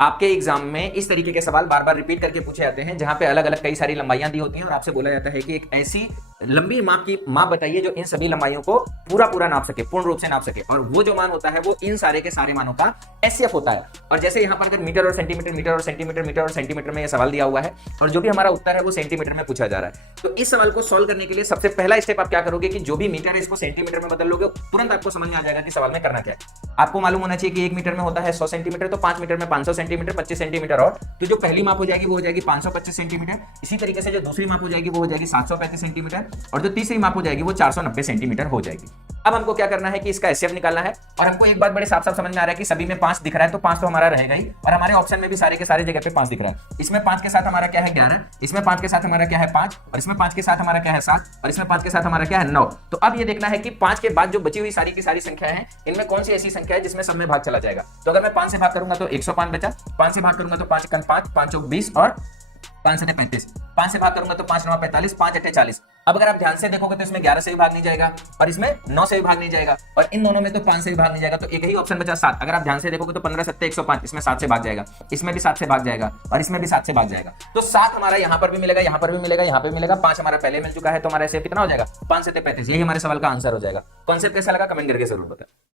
आपके एग्जाम में इस तरीके के सवाल बार बार रिपीट करके पूछे जाते हैं, जहां पे अलग अलग कई सारी लंबाइयां दी होती हैं और आपसे बोला जाता है कि एक ऐसी लंबी माप बताइए जो इन सभी लंबाइयों को पूरा पूरा नाप सके, पूर्ण रूप से नाप सके। और वो जो मान होता है वो इन सारे के सारे मानों का एचसीएफ होता है। और जैसे यहाँ पर अगर मीटर और सेंटीमीटर, मीटर और सेंटीमीटर, मीटर और सेंटीमीटर में ये सवाल दिया हुआ है और जो भी हमारा उत्तर है वो सेंटीमीटर में पूछा जा रहा है, तो इस सवाल को सॉल्व करने के लिए सबसे पहला स्टेप आप क्या करोगे कि जो भी मीटर है इसको सेंटीमीटर में बदल लोगे, तुरंत आपको समझ में आ जाएगा कि सवाल में करना क्या है। आपको मालूम होना चाहिए कि 1 मीटर में होता है 100 सेंटीमीटर, तो 5 मीटर में 500 सेंटीमीटर, 25 सेंटीमीटर। और तो जो पहली माप हो जाएगी वो हो जाएगी 525 सेंटीमीटर। इसी तरीके से जो दूसरी माप हो जाएगी वो हो जाएगी 735 सेंटीमीटर और जो तीसरी माप हो जाएगी वो 490 सेंटीमीटर हो जाएगी। अब हमको क्या करना है कि इसका एचसीएफ निकालना है। और हमको एक बात बड़े साफ साफ समझ में आ रहा है कि सभी में 5 दिख रहा है, तो 5 तो हमारा रहेगा ही, और हमारे ऑप्शन में भी सारे के सारे जगह पे 5 दिख रहा है। इसमें 5 के साथ हमारा क्या है 11, इसमें 5 के साथ हमारा क्या है 5, और इसमें 5 के साथ हमारा क्या है 7, और इसमें 5 के साथ हमारा क्या है 9। तो अब ये देखना है कि 5 के बाद जो बची हुई सारी की सारी संख्या है, इनमें कौन सी ऐसी संख्या है जिसमें सब में भाग चला जाएगा। तो अगर मैं 5 से भाग करूंगा तो 105 बचा, 5 से भाग करूंगा तो 5 1 5, 5 2 20 और 5 7 35, 5 से भाग करूंगा तो 5 9 45, 5 8 40। अब अगर आप ध्यान से देखोगे तो इसमें 11 से भी भाग नहीं जाएगा और इसमें 9 से भी भाग नहीं जाएगा और इन दोनों में तो 5 से भी भाग नहीं जाएगा, तो एक ही ऑप्शन बचा 7। अगर आप ध्यान से देखोगे तो 15 7 105, इसमें 7 से भाग जाएगा, इसमें भी 7 से भाग जाएगा और इसमें भी 7 से भाग जाएगा। तो 7 हमारा यहाँ पर भी मिलेगा, यहाँ पर भी मिलेगा, यहाँ पे मिलेगा, 5 हमारा पहले मिल चुका है, तो हमारा ऐसे कितना हो जाएगा 5 7 35। यही हमारे सवाल का आंसर हो जाएगा। कॉन्सेप्ट कैसा लगा कमेंट करके जरूर बताएं।